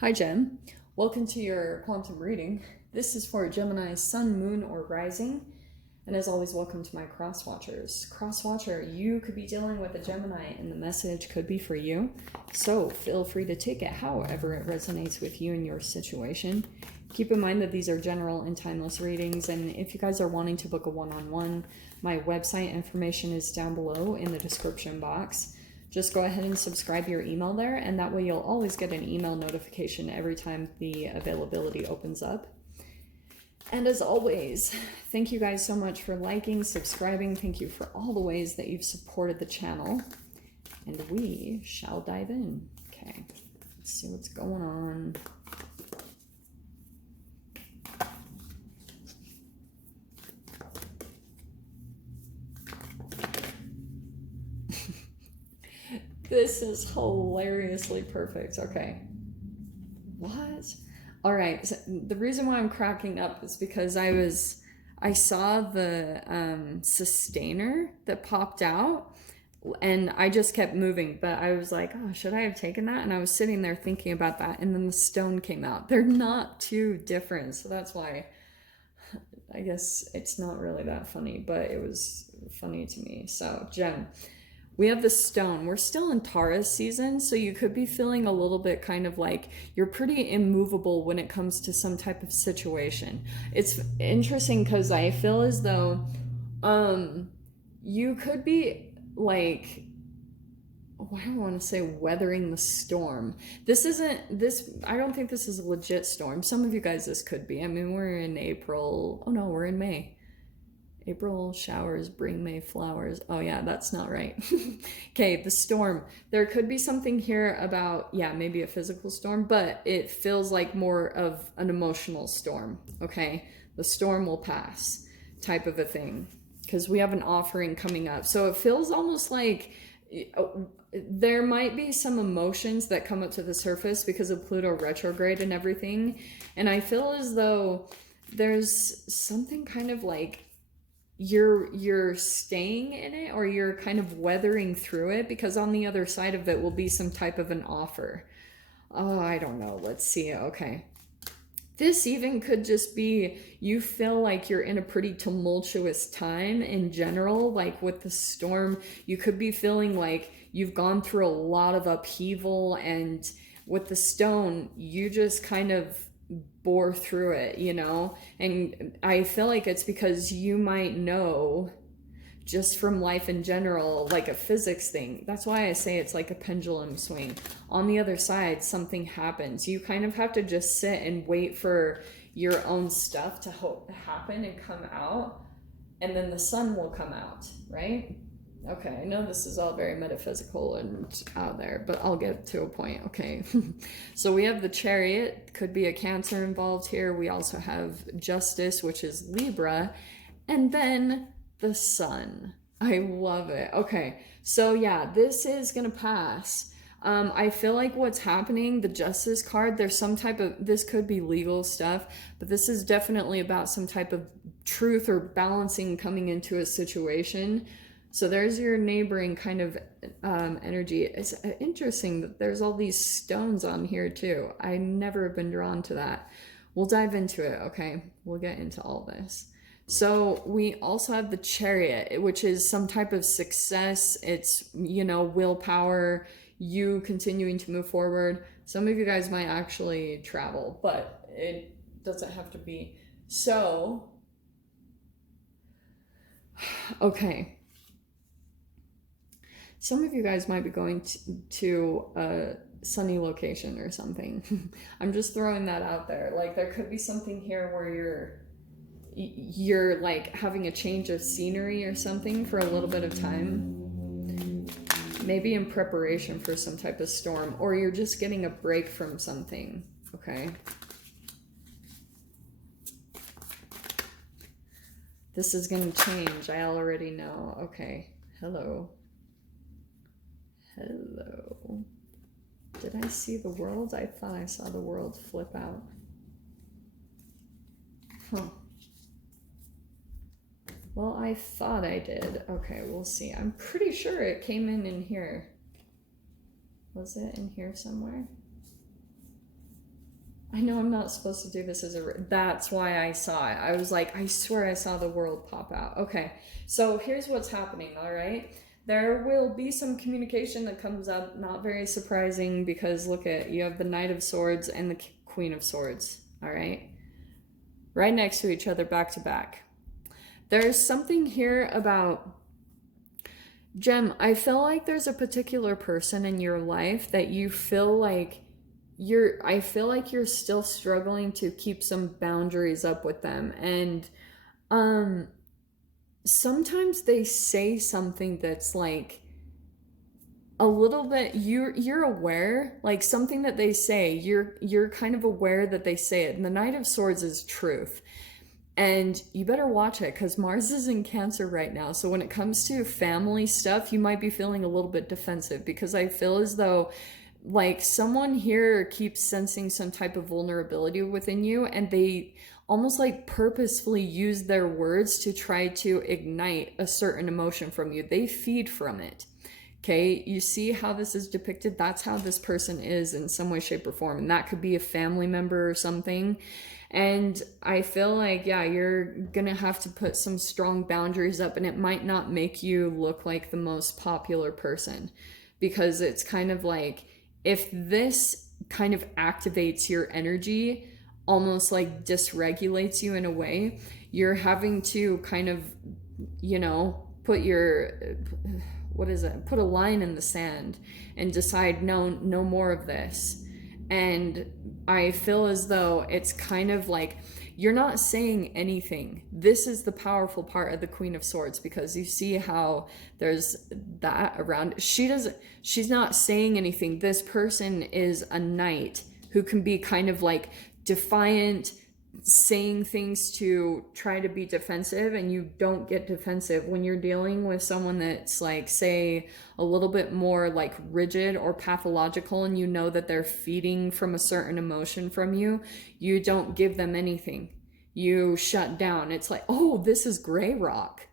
Hi, Jen. Welcome to your quantum reading. This is for Gemini's sun, moon, or rising. And as always, welcome to my cross watchers. Cross watcher, you could be dealing with a Gemini and the message could be for you. So feel free to take it however it resonates with you and your situation. Keep in mind that these are general and timeless readings. And if you guys are wanting to book a one-on-one, my website information is down below in the description box. Just go ahead and subscribe your email there, and that way you'll always get an email notification every time the availability opens up. And as always, thank you guys so much for liking, subscribing. Thank you for all the ways that you've supported the channel. And we shall dive in. Okay, let's see what's going on. This is hilariously perfect. Okay. What? All right. So the reason why I'm cracking up is because I saw the sustainer that popped out and I just kept moving, but I was like, oh, should I have taken that? And I was sitting there thinking about that, and then the stone came out. They're not too different. So that's why I guess it's not really that funny, but it was funny to me. So, Jen. We have the stone. We're still in Taurus season, so you could be feeling a little bit kind of like you're pretty immovable when it comes to some type of situation. It's interesting because I feel as though you could be like, I don't want to say weathering the storm. I don't think this is a legit storm. Some of you guys, this could be. I mean, we're in April. Oh no, we're in May. April showers bring May flowers. Oh yeah, that's not right. Okay, the storm. There could be something here about, yeah, maybe a physical storm, but it feels like more of an emotional storm, okay? The storm will pass type of a thing, because we have an offering coming up. So it feels almost like there might be some emotions that come up to the surface because of Pluto retrograde and everything. And I feel as though there's something kind of like you're staying in it, or you're kind of weathering through it, because on the other side of it will be some type of an offer. Oh, I don't know. Let's see. Okay. This even could just be you feel like you're in a pretty tumultuous time in general, like with the storm. You could be feeling like you've gone through a lot of upheaval, and with the stone, you just kind of bore through it, you know? And I feel like it's because you might know just from life in general, like a physics thing. That's why I say it's like a pendulum swing. On the other side, something happens. You kind of have to just sit and wait for your own stuff to happen and come out, and then the sun will come out, right? Okay, I know this is all very metaphysical and out there, but I'll get to a point, okay? So we have the Chariot, could be a Cancer involved here. We also have Justice, which is Libra, and then the Sun. I love it. Okay, so yeah, this is gonna pass. I feel like what's happening, the Justice card, there's some type of, this could be legal stuff, but this is definitely about some type of truth or balancing coming into a situation. So there's your neighboring kind of energy. It's interesting that there's all these stones on here too. I never have been drawn to that. We'll dive into it, okay? We'll get into all this. So we also have the Chariot, which is some type of success. It's, you know, willpower, you continuing to move forward. Some of you guys might actually travel, but it doesn't have to be. So, okay. Some of you guys might be going to a sunny location or something. I'm just throwing that out there. Like there could be something here where you're like having a change of scenery or something for a little bit of time. Maybe in preparation for some type of storm, or you're just getting a break from something, okay? This is going to change. I already know. Okay. Hello. Hello. Did I see the world? I thought I saw the world flip out. Huh. Well, I thought I did. Okay, we'll see. I'm pretty sure it came in here. Was it in here somewhere? I know I'm not supposed to do this as a. That's why I saw it. I was like, I swear I saw the world pop out. Okay, so here's what's happening, all right? There will be some communication that comes up, not very surprising because look at, you have the Knight of Swords and the Queen of Swords, all right? Right next to each other, back to back. There's something here about. Jem, I feel like there's a particular person in your life that you feel like I feel like you're still struggling to keep some boundaries up with them. And um sometimes they say something that's like a little bit, you're aware, like something that they say, you're kind of aware that they say it. And the Knight of Swords is truth. And you better watch it because Mars is in Cancer right now. So when it comes to family stuff, you might be feeling a little bit defensive because I feel as though like someone here keeps sensing some type of vulnerability within you, and they almost like purposefully use their words to try to ignite a certain emotion from you. They feed from it. Okay, you see how this is depicted? That's how this person is in some way, shape, or form. And that could be a family member or something. And I feel like, yeah, you're gonna have to put some strong boundaries up, and it might not make you look like the most popular person because it's kind of like if this kind of activates your energy, almost like dysregulates you in a way, you're having to kind of, put your what is it? Put a line in the sand and decide no more of this. And I feel as though it's kind of like you're not saying anything. This is the powerful part of the Queen of Swords because you see how there's that around. She's not saying anything. This person is a knight who can be kind of like defiant, saying things to try to be defensive, and you don't get defensive when you're dealing with someone that's like, say, a little bit more like rigid or pathological, and you know that they're feeding from a certain emotion from you. You don't give them anything. You shut down. It's like, oh, this is gray rock.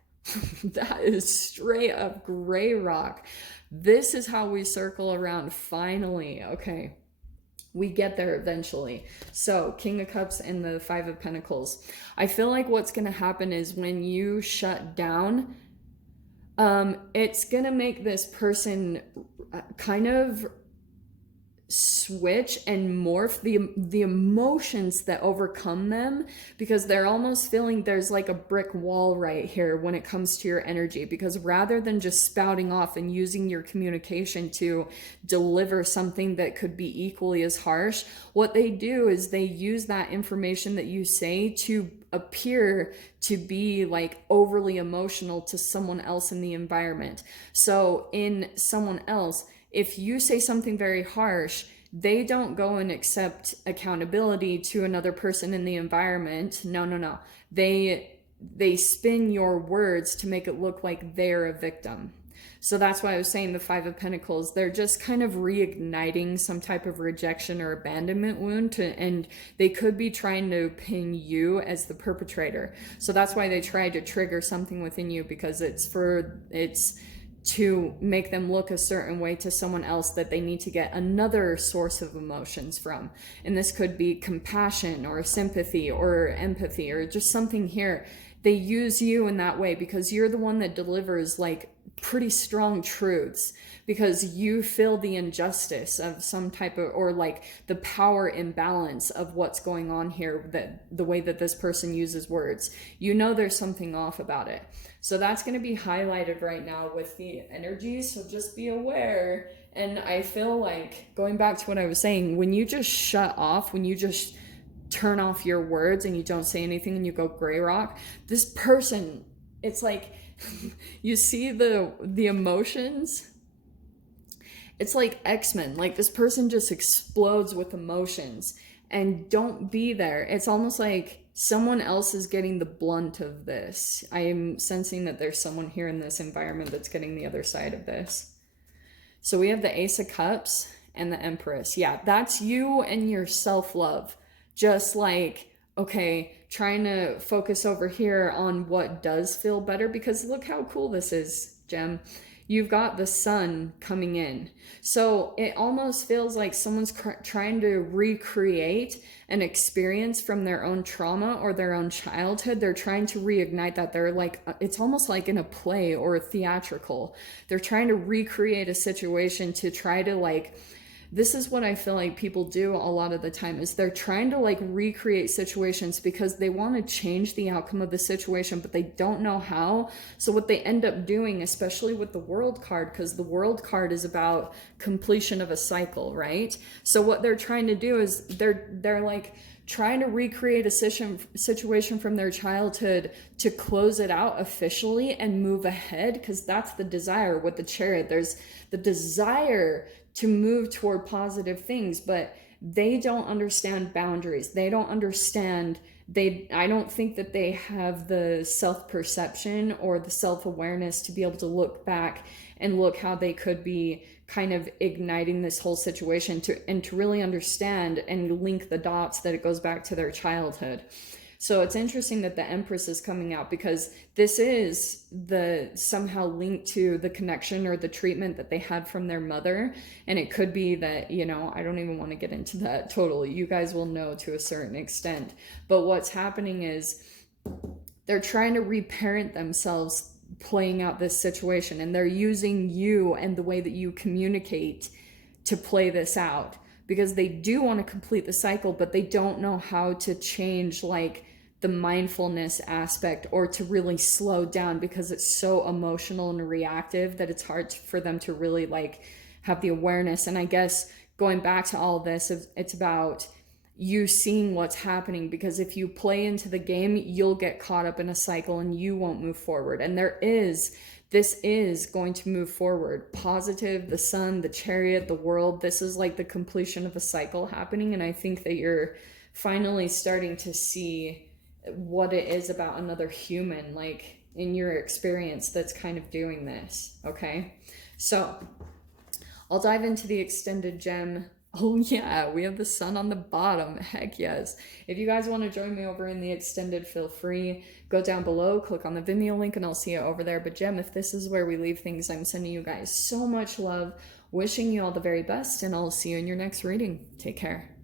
That is straight up gray rock. This is how we circle around finally. Okay, we get there eventually. So King of Cups and the Five of Pentacles. I feel like what's going to happen is when you shut down, it's going to make this person kind of switch and morph the emotions that overcome them, because they're almost feeling there's like a brick wall right here when it comes to your energy, because rather than just spouting off and using your communication to deliver something that could be equally as harsh, what they do is they use that information that you say to appear to be like overly emotional to someone else in the environment. So in someone else, if you say something very harsh, they don't go and accept accountability to another person in the environment. No. They spin your words to make it look like they're a victim. So that's why I was saying the Five of Pentacles, they're just kind of reigniting some type of rejection or abandonment wound, and they could be trying to pin you as the perpetrator. So that's why they try to trigger something within you, because it's to make them look a certain way to someone else that they need to get another source of emotions from. And this could be compassion or sympathy or empathy or just something here. They use you in that way because you're the one that delivers like pretty strong truths, because you feel the injustice of some type of, or like the power imbalance of what's going on here, that the way that this person uses words, there's something off about it. So that's going to be highlighted right now with the energy. So just be aware. And I feel like, going back to what I was saying, when you just shut off, when you just turn off your words and you don't say anything and you go gray rock, this person, it's like you see the emotions. It's like X-Men, like this person just explodes with emotions, and don't be there. It's almost like someone else is getting the blunt of this. I am sensing that there's someone here in this environment that's getting the other side of this. So we have the Ace of Cups and the Empress. Yeah, that's you and your self-love. Just like, okay, trying to focus over here on what does feel better, because look how cool this is, Gem. you've got the sun coming in. So it almost feels like someone's trying to recreate an experience from their own trauma or their own childhood. They're trying to reignite that. They're like, it's almost like in a play or a theatrical. They're trying to recreate a situation to try to like, this is what I feel like people do a lot of the time, is they're trying to like recreate situations because they want to change the outcome of the situation, but they don't know how. So what they end up doing, especially with the world card, because the world card is about completion of a cycle, right? So what they're trying to do is they're like trying to recreate a situation from their childhood to close it out officially and move ahead, because that's the desire with the Chariot. There's the desire to move toward positive things, but they don't understand boundaries. They don't understand, I don't think that they have the self-perception or the self-awareness to be able to look back and look how they could be kind of igniting this whole situation to really understand and link the dots that it goes back to their childhood. So it's interesting that the Empress is coming out, because this is the somehow linked to the connection or the treatment that they had from their mother. And it could be that, you know, I don't even want to get into that totally. You guys will know to a certain extent. But what's happening is they're trying to reparent themselves playing out this situation, and they're using you and the way that you communicate to play this out, because they do want to complete the cycle, but they don't know how to change like the mindfulness aspect, or to really slow down, because it's so emotional and reactive that it's hard for them to really like have the awareness. And I guess going back to all this, it's about you seeing what's happening, because if you play into the game, you'll get caught up in a cycle and you won't move forward. And this is going to move forward. Positive, the sun, the Chariot, the world, this is like the completion of a cycle happening. And I think that you're finally starting to see what it is about another human, like in your experience, that's kind of doing this. Okay, so I'll dive into the extended gem. Oh yeah, we have the sun on the bottom. Heck yes. If you guys want to join me over in the extended, feel free. Go down below, click on the Vimeo link, and I'll see you over there. But gem, if this is where we leave things, I'm sending you guys so much love, wishing you all the very best, and I'll see you in your next reading. Take care.